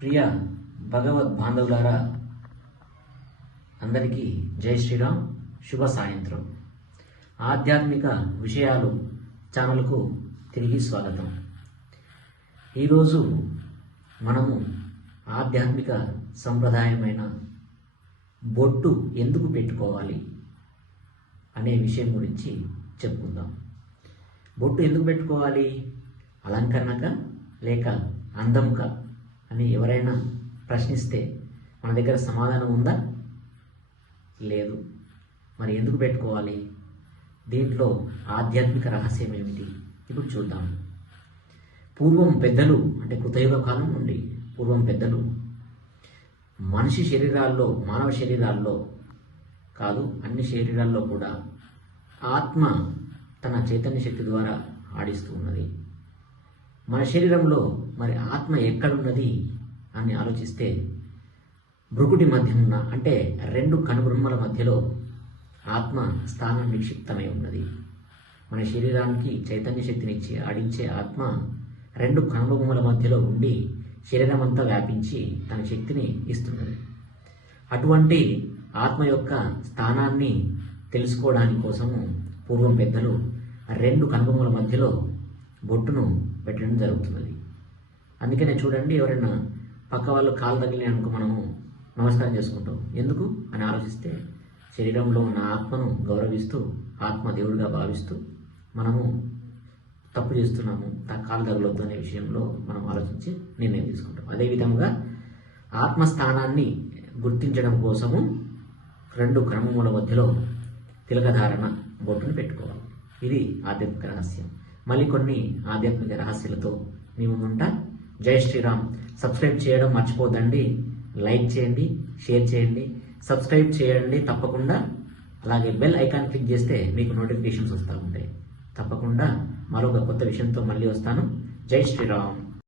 ప్రియ భగవద్ బాంధవులారా, అందరికీ జై శ్రీరామ్. శుభ సాయంత్రం. ఆధ్యాత్మిక విషయాలు ఛానల్కు తిరిగి స్వాగతం. ఈరోజు మనము ఆధ్యాత్మిక సంప్రదాయమైన బొట్టు ఎందుకు పెట్టుకోవాలి అనే విషయం గురించి చెప్పుకుందాం. బొట్టు ఎందుకు పెట్టుకోవాలి? అలంకరణక లేక అందముక అని ఎవరైనా ప్రశ్నిస్తే మన దగ్గర సమాధానం ఉందా? లేదు. మరి ఎందుకు పెట్టుకోవాలి? దీంట్లో ఆధ్యాత్మిక రహస్యం ఏమిటి? ఇప్పుడు చూద్దాం. పూర్వం పెద్దలు, అంటే కృతయుగ కాలం నుండి పూర్వం పెద్దలు మనిషి శరీరాల్లో, మానవ శరీరాల్లో కాదు, అన్ని శరీరాల్లో కూడా ఆత్మ తన చైతన్య శక్తి ద్వారా ఆడిస్తూ ఉన్నది. మన శరీరంలో మరి ఆత్మ ఎక్కడున్నది అని ఆలోచిస్తే భృకుటి మధ్య ఉన్న, అంటే రెండు కనుబొమ్మల మధ్యలో ఆత్మ స్థానం నిక్షిప్తమై ఉన్నది. మన శరీరానికి చైతన్య శక్తినిచ్చి ఆడించే ఆత్మ రెండు కనుబొమ్మల మధ్యలో ఉండి శరీరం అంతా వ్యాపించి తన శక్తిని ఇస్తున్నది. అటువంటి ఆత్మ యొక్క స్థానాన్ని తెలుసుకోవడానికి కోసము పూర్వం పెద్దలు రెండు కనుబొమ్మల మధ్యలో బొట్టును పెట్టడం జరుగుతున్నది. అందుకనే చూడండి, ఎవరైనా పక్క వాళ్ళు కాలు తగిలిన అనుకో మనము నమస్కారం చేసుకుంటాం. ఎందుకు అని ఆలోచిస్తే శరీరంలో ఉన్న ఆత్మను గౌరవిస్తూ, ఆత్మ దేవుడిగా భావిస్తూ మనము తప్పు చేస్తున్నాము, కాలు తగలొద్దు అనే విషయంలో మనం ఆలోచించి నిర్ణయం తీసుకుంటాం. అదేవిధంగా ఆత్మస్థానాన్ని గుర్తించడం కోసము రెండు క్రమముల మధ్యలో తిలకధారణ బొట్టును పెట్టుకోవాలి. ఇది ఆధ్యాత్మిక రహస్యం. మళ్ళీ కొన్ని ఆధ్యాత్మిక రహస్యాలతో మీ ముందుంటా. జై శ్రీరామ్. సబ్స్క్రైబ్ చేయడం మర్చిపోద్దండి. లైక్ చేయండి, షేర్ చేయండి, సబ్స్క్రైబ్ చేయండి తప్పకుండా. అలాగే బెల్ ఐకాన్ క్లిక్ చేస్తే మీకు నోటిఫికేషన్స్ వస్తూ ఉంటాయి. తప్పకుండా మరొక కొత్త విషయంతో మళ్ళీ వస్తాను. జై శ్రీరామ్.